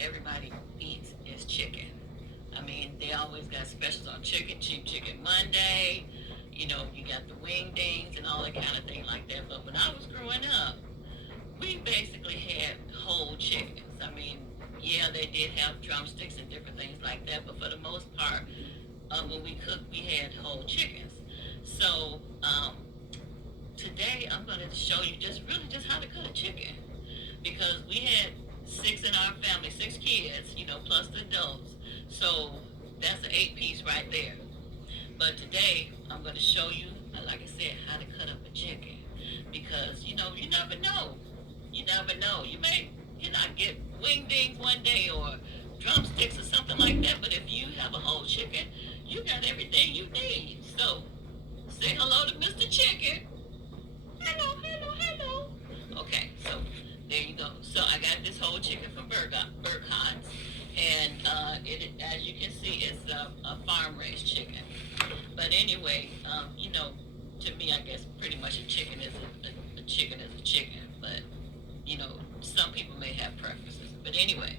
everybody eats is chicken. I mean, they always got specials on chicken, cheap chicken Monday. You know, you got the wing dings and all that kind of thing like that. But when I was growing up, we basically had whole chickens. I mean, yeah, they did have drumsticks and different things like that, but for the most part, when we cooked, we had whole chickens. So today, I'm going to show you just really just how to cut a chicken because we had six in our family, six kids, you know, plus the adults. So that's an eight piece right there. But today, I'm going to show you, like I said, how to cut up a chicken because you know you never know. You never know. You may not get wingdings one day or drumsticks or something like that, but if you have a whole chicken, you got everything you need. So say hello to Mr. Chicken. Hello, hello, hello. Okay, so there you go. So I got this whole chicken from Burkhart's, and as you can see, it's a farm raised chicken. But anyway, you know, to me, I guess pretty much a chicken is a chicken is a chicken. But you know, some people may have preferences. But anyway,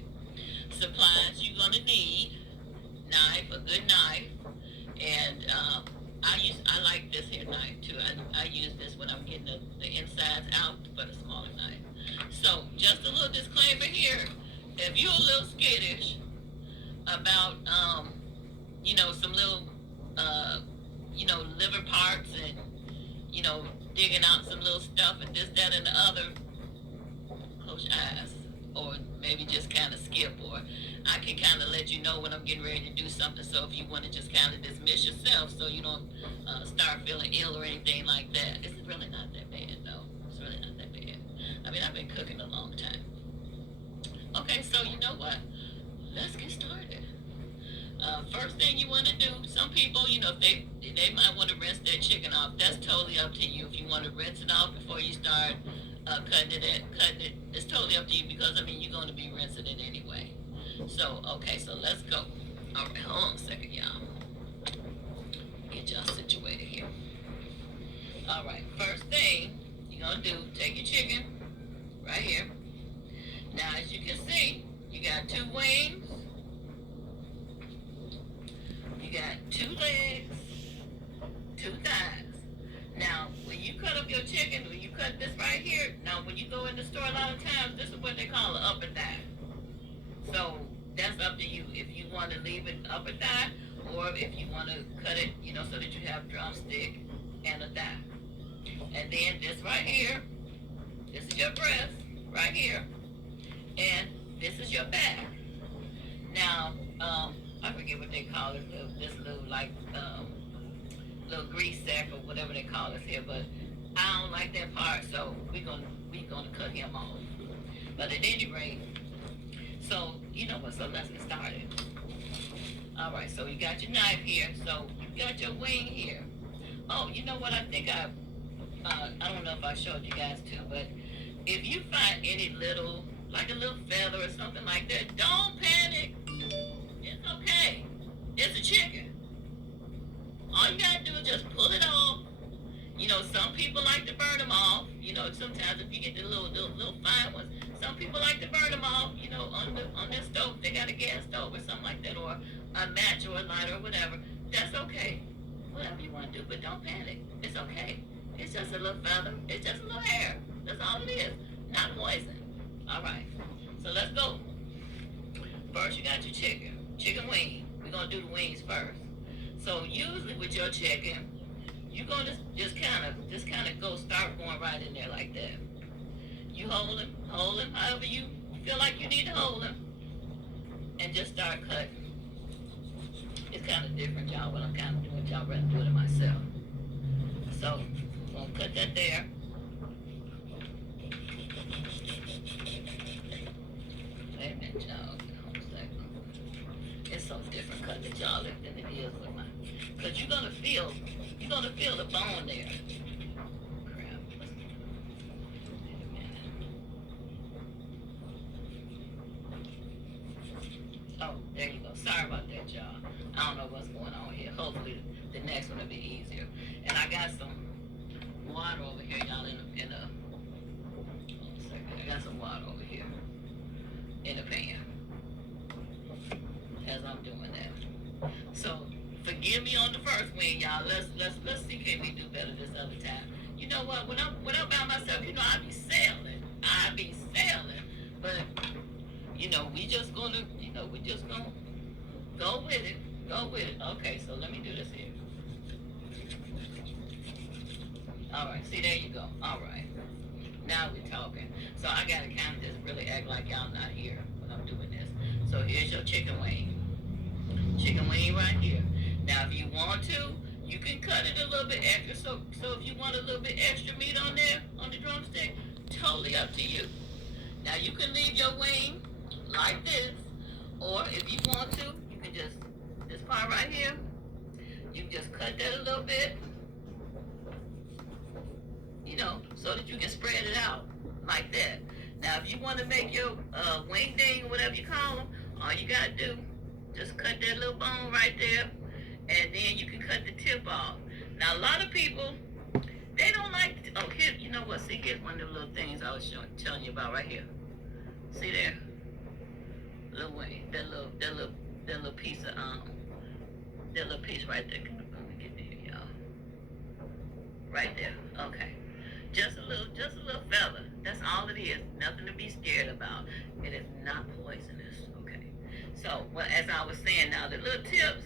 supplies you're gonna need: knife, a good knife, and I like this here knife too. I use this when I'm getting the insides out for the smaller knife. So just a little disclaimer here: if you're a little skittish about you know, some little uh, you know, liver parts and you know, digging out some little stuff and this, that, and the other, close your eyes, or maybe just kind of skip, or I can kind of let you know when I'm getting ready to do something. So if you want to just kind of dismiss yourself, so you don't start feeling ill or anything like that, it's really not that bad, though. It's really not that bad. I mean, I've been cooking a long time. Okay, so you know what? Let's get started. First thing you want to do, some people, you know, if they might want to rinse their chicken off. That's totally up to you. If you want to rinse it off before you start cutting it, it's totally up to you because I mean you're going to be rinsing it anyway. So okay, so let's go. All right, hold on a second, y'all. Get y'all situated here. All right, first thing you're gonna do, take your chicken right here. Now, as you can see, you got two wings, you got two legs, two thighs. Now, when you cut up your chicken, when you cut this right here, now when you go in the store a lot of times, this is what they call an upper thigh. So that's up to you if you want to leave it upper thigh or if you want to cut it, you know, so that you have drumstick and a thigh. And then this right here, this is your breast right here, and this is your back. Now, I forget what they call it, this little like little grease sack or whatever they call it here, but I don't like that part, so we're gonna cut him off. But at any rate, so you know what? So let's get started. All right, so you got your knife here, so you got your wing here. Oh, you know what? I think I don't know if I showed you guys too, but if you find any little, like a little feather or something like that, don't panic. It's okay. It's a chicken. All you gotta do is just pull it off. You know, some people like to burn them off. You know, sometimes if you get the little fine ones, some people like to burn them off. You know, on their stove, they got a gas stove or something like that, or a match or a lighter or whatever. That's okay. Whatever you want to do, but don't panic. It's okay. It's just a little feather. It's just a little hair. That's all it is. Not poison. All right. So let's go. First, you got your chicken wing. We're gonna do the wings first. So usually with your chicken, you're gonna just kind of start going right in there like that. You hold him however you feel like you need to hold him, and just start cutting. It's kind of different, y'all, what I'm kind of doing. Y'all rather do it myself. So I'm gonna cut that there. Wait a minute, y'all. Hold a second. It's so different cutting it, y'all, than it is with mine. Because you're gonna feel the bone there. Crap. Wait a minute. Oh, there you go. Sorry about that, y'all. I don't know what's going on here. Hopefully the next one will be easier. And I got some water over here, y'all, in a hold on a second. I got some water over here in the pan. kill me on the first wing, y'all. Let's see, can we do better this other time? You know what? When I'm by myself, you know, I be sailing. But we just gonna, we just gonna go with it. Go with it. Okay, so let me do this here. All right. See, there you go. All right. Now we're talking. So I gotta kind of just really act like y'all not here when I'm doing this. So here's your chicken wing. Chicken wing right here. Now, if you want to, you can cut it a little bit extra. So if you want a little bit extra meat on there, on the drumstick, totally up to you. Now, you can leave your wing like this, or if you want to, you can just, this part right here, you can just cut that a little bit, so that you can spread it out like that. Now, if you want to make your wing ding, or whatever you call them, all you got to do, just cut that little bone right there, and then you can cut the tip off. Now, a lot of people, they don't like, here, you know what, see, here's one of the little things I was telling you about right here. See there? Little wing, that little piece of, that little piece right there. Let me get there, y'all. Right there, okay. Just a little fella. That's all it is. Nothing to be scared about. It is not poisonous. Okay. So, well, as I was saying, now the little tips.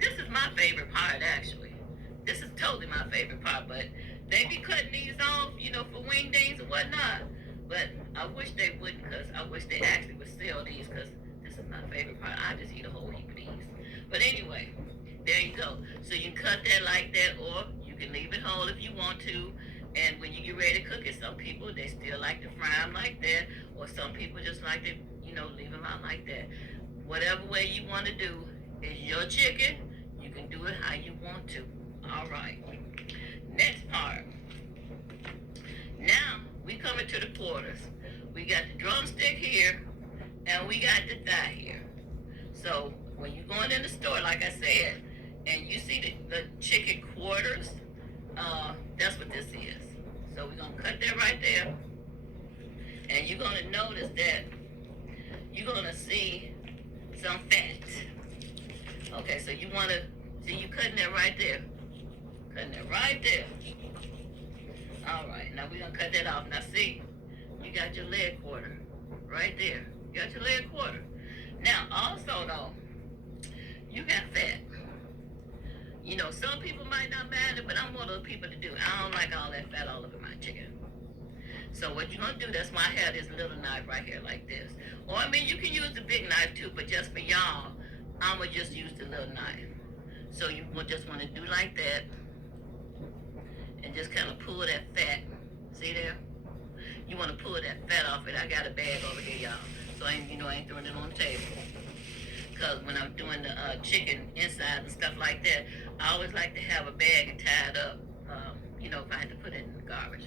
This is my favorite part, actually. This is totally my favorite part. But they be cutting these off, for wing dings and whatnot. But I wish they wouldn't, because I wish they actually would sell these, because this is my favorite part. I just eat a whole heap of these. But anyway, there you go. So you can cut that like that, or you can leave it whole if you want to. And when you get ready to cook it, some people, they still like to fry them like that, or some people just like to, leave them out like that. Whatever way you want to do is your chicken. You can do it how you want to. All right. Next part. Now, we coming to the quarters. We got the drumstick here, and we got the thigh here. So, when you're going in the store, like I said, and you see the chicken quarters, that's what this is. So we're going to cut that right there. And you're going to notice that you're going to see some fat. Okay, so you want to, see you cutting that right there. Cutting that right there. All right, now we're going to cut that off. Now see, you got your leg quarter right there. You got your leg quarter. Now, also though, you got fat. Some people might not mind it, but I'm one of those people to do. I don't like all that fat all over my chicken. So what you're going to do, that's why I have this little knife right here like this. Or, you can use the big knife too, but just for y'all, I'm going to just use the little knife. So you will just want to do like that, and just kind of pull that fat. See there? You want to pull that fat off it. I got a bag over here, y'all. So I ain't throwing it on the table. Because when I'm doing the chicken inside and stuff like that, I always like to have a bag and tie it up, if I had to put it in the garbage.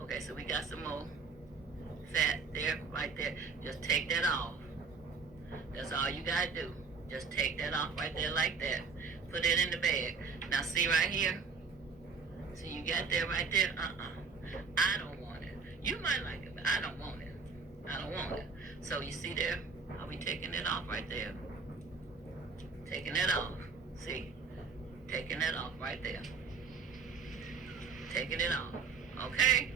Okay, so we got some more fat there, right there. Just take that off. That's all you got to do. Just take that off right there like that. Put it in the bag. Now see right here? See, you got that right there? I don't want it. You might like it, but I don't want it. I don't want it. So you see there? How we taking it off right there? Taking it off. See? Taking that off right there. Taking it off. Okay?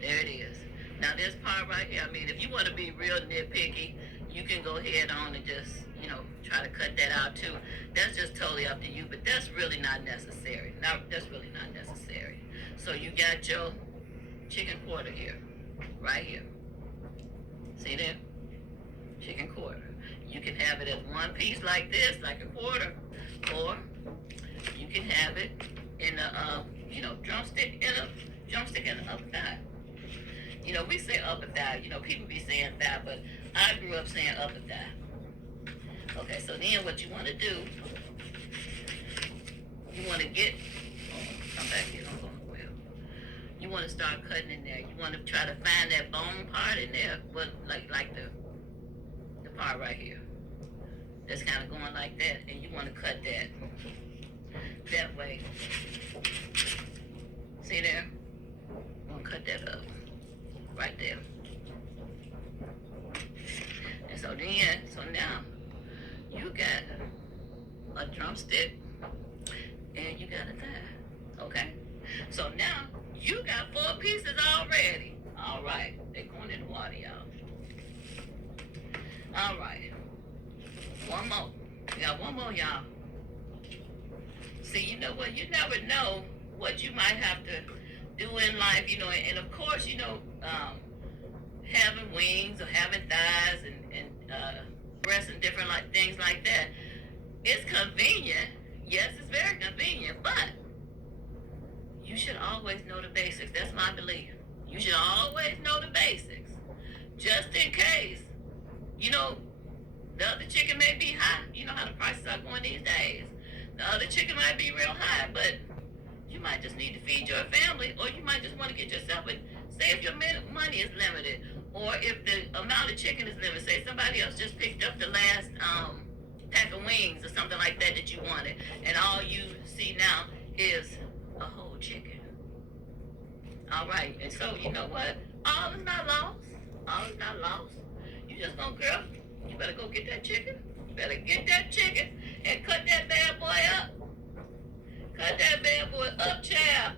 There it is. Now this part right here, if you want to be real nitpicky, you can go ahead on and just, try to cut that out too. That's just totally up to you, but that's really not necessary. That's really not necessary. So you got your chicken quarter here, right here. See there? Chicken quarter. You can have it as one piece like this, like a quarter, or you can have it in a, drumstick in the upper thigh. We say upper thigh. People be saying thigh, but I grew up saying upper thigh. Okay, so then what you want to do, you want to get, come back here, don't go nowhere. You want to start cutting in there. You want to try to find that bone part in there, but like the part right here. That's kind of going like that, and you want to cut that way. See there? I'm going to cut that up right there. And so now you got a drumstick and you got a thigh. Okay? So now you got 4 pieces already. All right. They're going in the water, y'all. All right. One more. We got one more, y'all. See, you know what? You never know what you might have to do in life, you know, and of course, you know, having wings or having thighs and breasts and different like things like that. It's convenient. Yes, it's very convenient, but you should always know the basics. That's my belief. You should always know the basics, just in case. You know, the other chicken may be high. You know how the prices are going these days. The other chicken might be real high, but you might just need to feed your family, or you might just want to get yourself. And say if your money is limited, or if the amount of chicken is limited. Say somebody else just picked up the last pack of wings or something like that that you wanted, and all you see now is a whole chicken. All right, and so you know what? All is not lost. All is not lost. You just gonna, girl, you better go get that chicken. You better get that chicken and cut that bad boy up. Cut that bad boy up, child.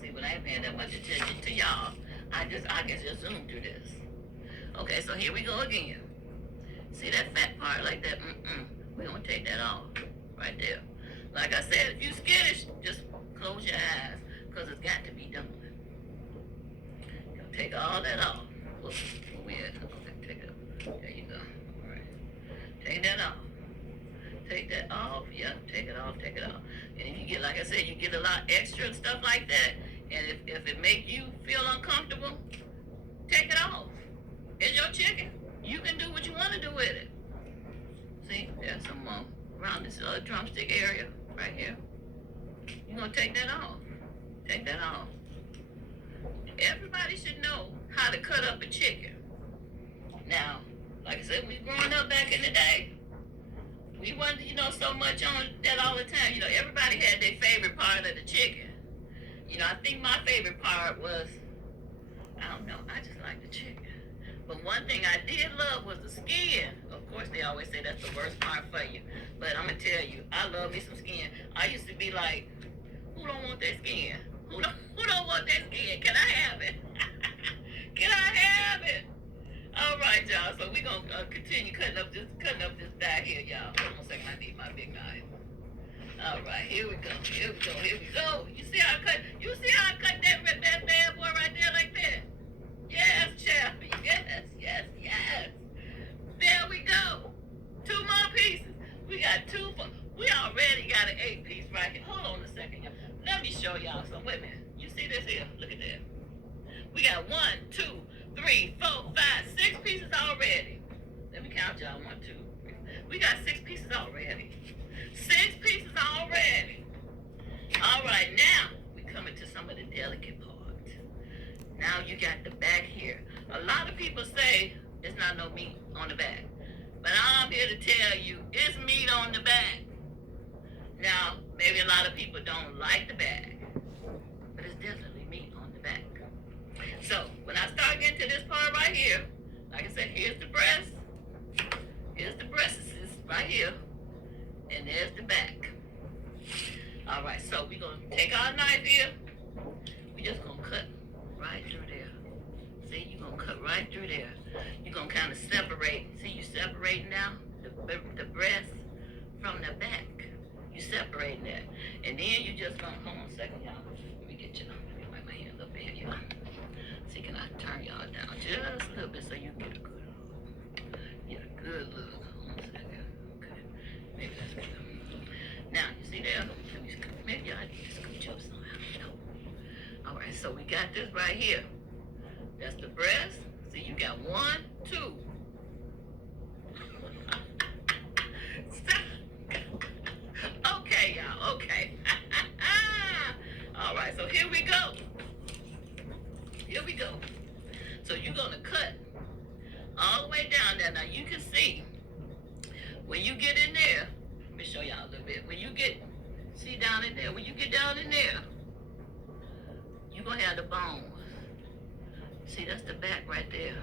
See, when I ain't paying that much attention to y'all, I can just zoom through this. Okay, so here we go again. See that fat part like that? We're gonna take that off right there. Like I said, if you skittish, just close your eyes, because it's got to be done. Take all that off. Weird. Okay, take it off. There you go. All right. Take that off. Take that off. Yep, take it off, take it off. And if you get, like I said, you get a lot extra and stuff like that, and if it make you feel uncomfortable, take it off. It's your chicken. You can do what you want to do with it. See, there's some around this drumstick area right here. You're going to take that off. Take that off. Everybody should know how to cut up a chicken. Now, like I said, we growing up back in the day, we wasn't, you know, so much on that all the time. You know, everybody had their favorite part of the chicken. You know, I think my favorite part was, I don't know, I just like the chicken. But one thing I did love was the skin. Of course, they always say that's the worst part for you. But I'm going to tell you, I love me some skin. I used to be like, who don't want that skin? Who don't want that skin? Can I have it? Can I have it? All right, y'all. So we're going to continue cutting up this thigh here, y'all. Hold on a second. I need my big knife. All right, here we go. Here we go. Here we go. You see how I cut? You see how I cut that bad boy right there like that? Yes, chef. Yes, yes, yes. There we go. 2 more pieces. We got 2. We already got an 8-piece right here. Hold on a second, y'all. Let me show y'all some. Wait a minute. You see this here? Look at that. We got 1, 2, 3, 4, 5, 6 pieces already. Let me count y'all. 1, 2, 3. We got 6 pieces already. 6 pieces already. All right, now we coming to some of the delicate parts. Now you got the back here. A lot of people say there's not no meat on the back. But I'm here to tell you, it's meat on the back. Now, maybe a lot of people don't like the back, but it's definitely meat on the back. So, when I start getting to this part right here, like I said, here's the breast. Here's the breasts right here. And there's the back. All right, so we're going to take our knife here. We're just going to cut right through there. See, you're going to cut right through there. You're going to kind of separate. See, you separating now the breast from the back. You separating that. And then you just going to, hold on a second, y'all. Let me get you, let me wipe my hands up here, y'all. See, can I turn y'all down just a little bit so you get a good look. Get a good look. Hold on a second. Okay. Maybe that's good. Now, you see there? Maybe I need to scooch up some. I don't know. All right, so we got this right here. That's the breast. See, you got 1, 2. Okay, y'all. Okay. All right, so here we go. Here we go. So you're going to cut all the way down there. Now, you can see when you get in there, let me show y'all a little bit. When you get, see down in there, when you get down in there, you're going to have the bones. See, that's the back right there.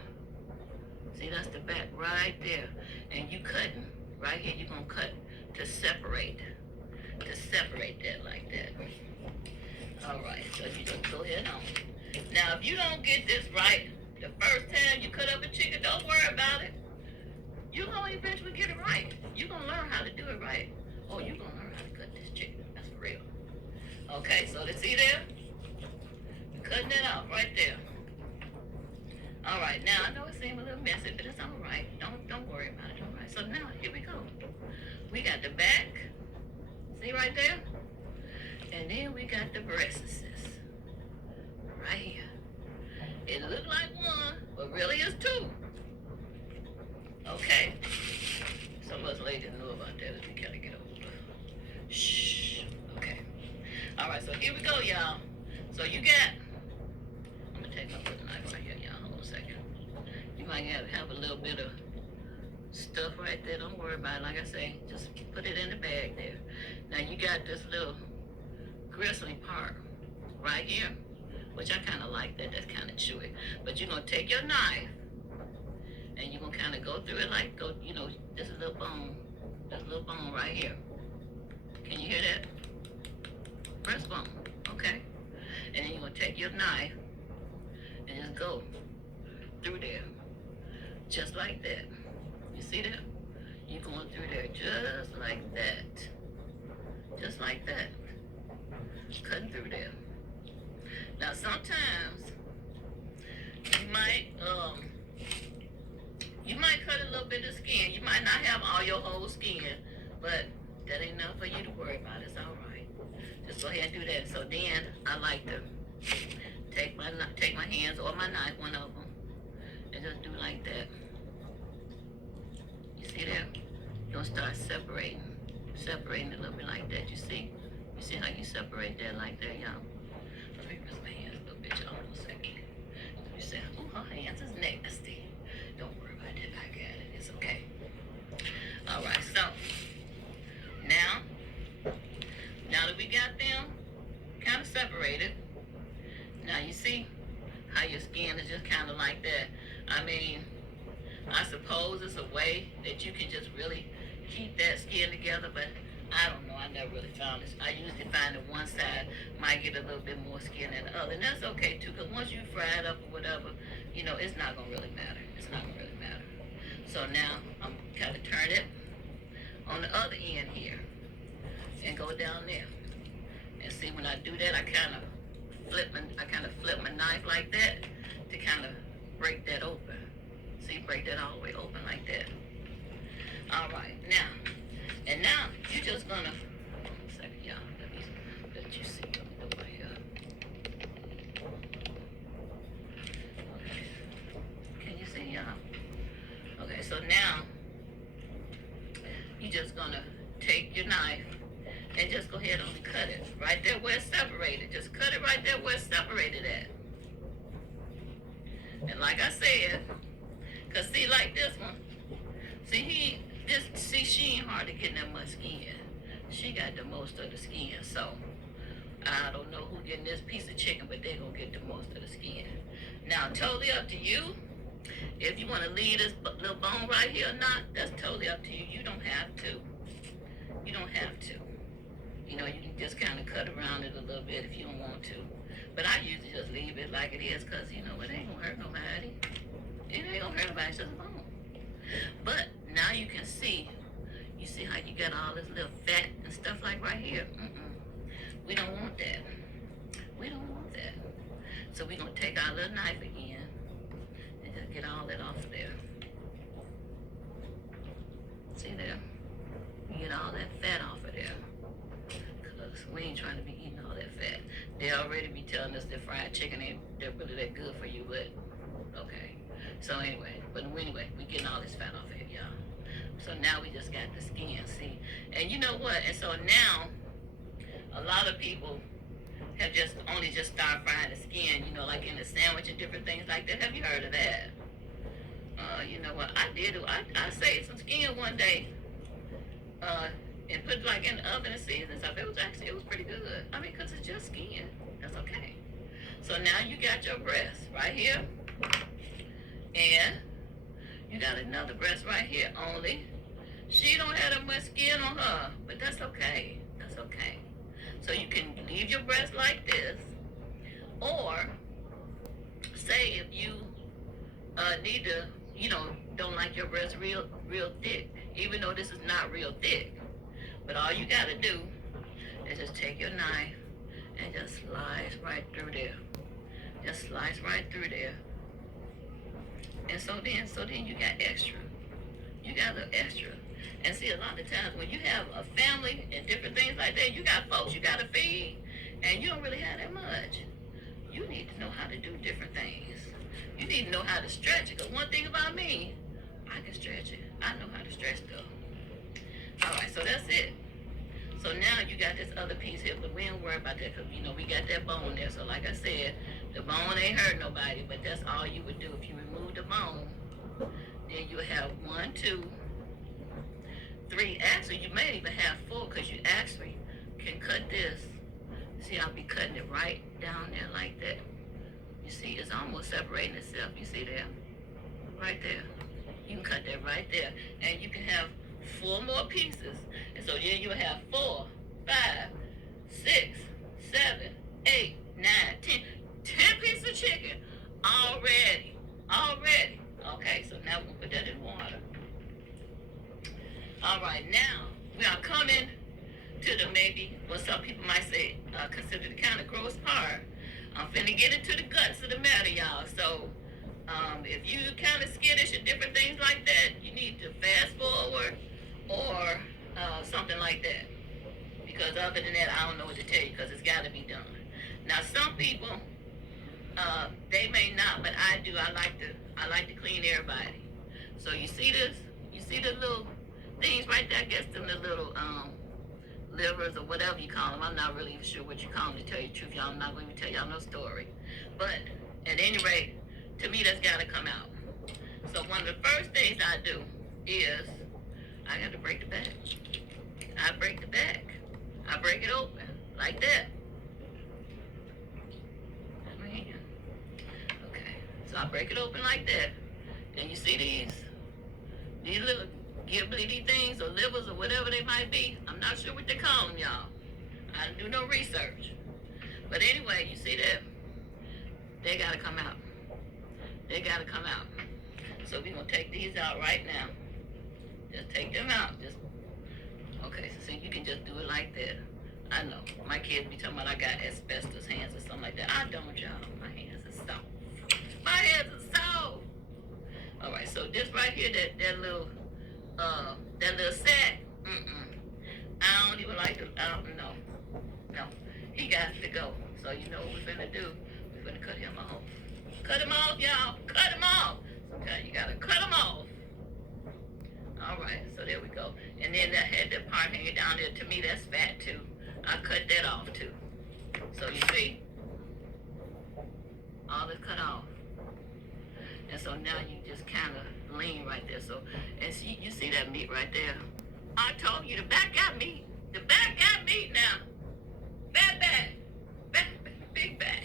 See, that's the back right there. And you cutting right here. You're going to cut to separate. to separate that like that. All right, so you just go ahead on. Now, if you don't get this right the first time you cut up a chicken, don't worry about it. You're going to eventually get it right. You're going to learn how to do it right. Oh, you're going to learn how to cut this chicken. That's for real. Okay, so see there? You're cutting it off right there. All right, now I know it seems a little messy, but it's all right. Don't worry about it. All right, so now here we go. We got the back. See right there? And then we got the breasts. Right here. It looked like one, but really it's two. Okay. Some of us ladies know about that as we kind of get older. Shh. Okay. All right, so here we go, y'all. So you got, I'm going to take my little knife right here, y'all. Hold on a second. You might have a little bit of stuff right there. Don't worry about it. Like I say, just put it in the bag there. Now you got this little gristly part right here, which I kind of like that. That's kind of chewy. But you're going to take your knife and you're going to kind of go through it like, this little bone right here. Can you hear that? Breastbone. Okay. And then you're going to take your knife and just go through there. Just like that. You see that? You're going through there just like that. Just like that. Cutting through there. Now sometimes you might cut a little bit of skin. You might not have all your whole skin, but that ain't enough for you to worry about. It's all right. Just go ahead and do that. So then I like to take my hands or my knife, one of them, and just do like that. You see there? You're gonna start separating a little bit like that. You see? You see how you separate that like that, y'all? Let me rest my hands a little bit, y'all, for a second. You say, oh, her hands is nasty. Don't worry about that. I got it. It's okay. All right, so now that we got them kind of separated, now you see how your skin is just kind of like that. I mean, I suppose it's a way that you can just really keep that skin together, but I don't know. I never really found this. I usually find that one side might get a little bit more skin than the other. And that's okay, too, because once you fry it up or whatever, it's not going to really matter. It's not going to really matter. So now I'm kind of turn it on the other end here and go down there. And see, when I do that, I kind of flip my knife like that to kind of break that open. See, break that all the way open like that. All right, now you're just gonna, hold on a second, y'all, let you see, let me go right here. Okay, can you see, y'all? Okay, so now, you're just gonna take your knife and just go ahead and cut it right there where it's separated. Just cut it right there where it's separated at. And like I said, cause see, like this one, see, she ain't hardly getting that much skin. She got the most of the skin, so I don't know who getting this piece of chicken, but they gonna get the most of the skin. Now, totally up to you. If you want to leave this little bone right here or not, that's totally up to you. You don't have to. You don't have to. You can just kind of cut around it a little bit if you don't want to. But I usually just leave it like it is because, it ain't going to hurt nobody. It ain't going to hurt nobody, it's just a bone. But now you can see, how you got all this little fat and stuff like right here. We don't want that. We don't want that. So we're going to take our little knife again and just get all that off of there. See there? You get all that fat off of there. Because we ain't trying to be eating all that fat. They already be telling us that fried chicken ain't really that good for you, but okay. So anyway, we getting all this fat off of here, y'all. So now we just got the skin, see? And you know what? And so now, a lot of people have just started frying the skin, like in a sandwich and different things like that. Have you heard of that? You know what? I did. I saved some skin one day, and put it like in the oven and seasoned stuff. It was pretty good. I mean, because it's just skin. That's okay. So now you got your breast right here. And you got another breast right here only. She don't have that much skin on her, but that's okay. That's that's okay. So you can leave your breast like this, or say if you need to, don't like your breast real thick, even though this is not real thick. But all you gotta do is just take your knife and just slice right through there. Just slice right through there. And so then you got extra. You got a little extra. And see, a lot of times when you have a family and different things like that, you got folks you gotta feed, and you don't really have that much. You need to know how to do different things. You need to know how to stretch it. Because one thing about me, I can stretch it. I know how to stretch stuff. All right, so that's it. So now you got this other piece here, but we don't worry about that because, we got that bone there. So like I said, the bone ain't hurt nobody, but that's all you would do. If you remove the bone, then you have 1, 2, 3. Actually, you may even have 4 because you actually can cut this. See, I'll be cutting it right down there like that. You see, it's almost separating itself. You see there? Right there. You can cut that right there. And you can have 4 more pieces. And so then you'll have 4, 5, 6, 7, 8, 9, 10. 10 pieces of chicken already. Okay, so now we'll put that in water. All right, now we are coming to the maybe what some people might say consider the kind of gross part. I'm finna get into the guts of the matter, y'all. So if you kind of skittish and different things like that, you need to fast forward or something like that. Because other than that, I don't know what to tell you because it's got to be done. Now, some people, they may not, but I do. I like to clean everybody. So you see this? You see the little things right there? I guess them the little livers or whatever you call them. I'm not really even sure what you call them, to tell you the truth, y'all. I'm not going to tell y'all no story. But at any rate, to me, that's got to come out. So one of the first things I do is I got to break the back. I break the back. I break it open like that. Okay, so I break it open like that. And you see these little gibbly things or livers or whatever they might be. I'm not sure what they call them, y'all. I didn't do no research. But anyway, you see that? They got to come out. They got to come out. So we're going to take these out right now. Just take them out. Okay, so see, you can just do it like that. I know. My kids be talking about I got asbestos hands or something like that. I don't, y'all. My hands are soft. My hands are soft. All right, so this right here, that little sack, I don't even like to, I don't know. No, he got to go. So you know what we're finna do? We're finna cut him off. Cut him off, y'all. Cut him off. Okay, you gotta cut him off. All right, so there we go. And then that had that part hanging down there. To me, that's fat too. I cut that off too. So you see, all is cut off. And so now you just kind of lean right there. So, and see, you see that meat right there? I told you the back got meat. The back got meat now. Back. Big back.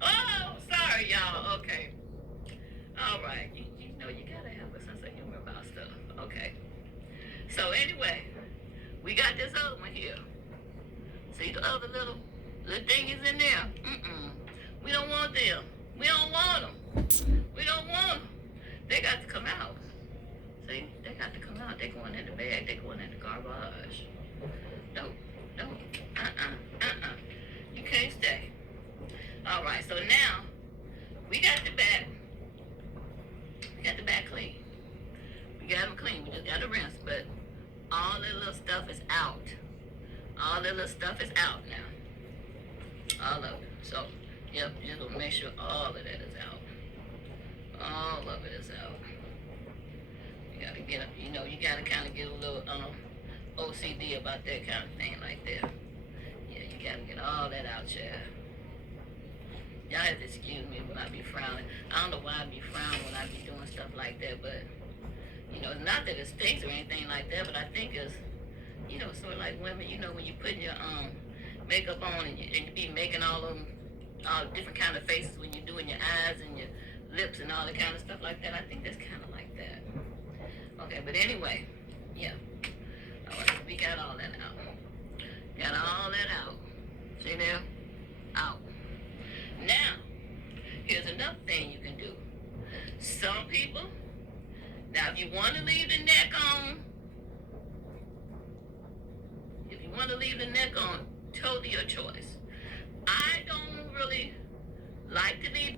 Oh, sorry, y'all. Okay. All right. You know you gotta have a sense of humor about stuff. Okay. So anyway, we got this other one here. See the other little thingies in there? We don't want them. We don't want them. We don't want them. They got to come out. See, they got to come out. They're going in the bag. They're going in the garbage. No. You can't stay. All right, so now we got the back. We got the back clean. We got them clean. We just got to rinse, but all that little stuff is out. All that little stuff is out now. All of it. So, yep, just gonna make sure all of that is out. All of it is out. You gotta get, you gotta kind of get a little OCD about that kind of thing like that. Yeah, you gotta get all that out, child. Y'all have to excuse me when I be frowning. I don't know why I be frowning when I be doing stuff like that, but, it's not that it stinks or anything like that, but I think it's, sort of like women, when you putting your makeup on and you be making all different kind of faces when you're doing your eyes and your lips and all that kind of stuff like that. I think that's kind of like that. Okay, but anyway, yeah. All right. you got all that out. Got all that out. See there? Out. Now, here's another thing you can do. Some people, now if you want to leave the neck on, totally your choice. I don't really like to leave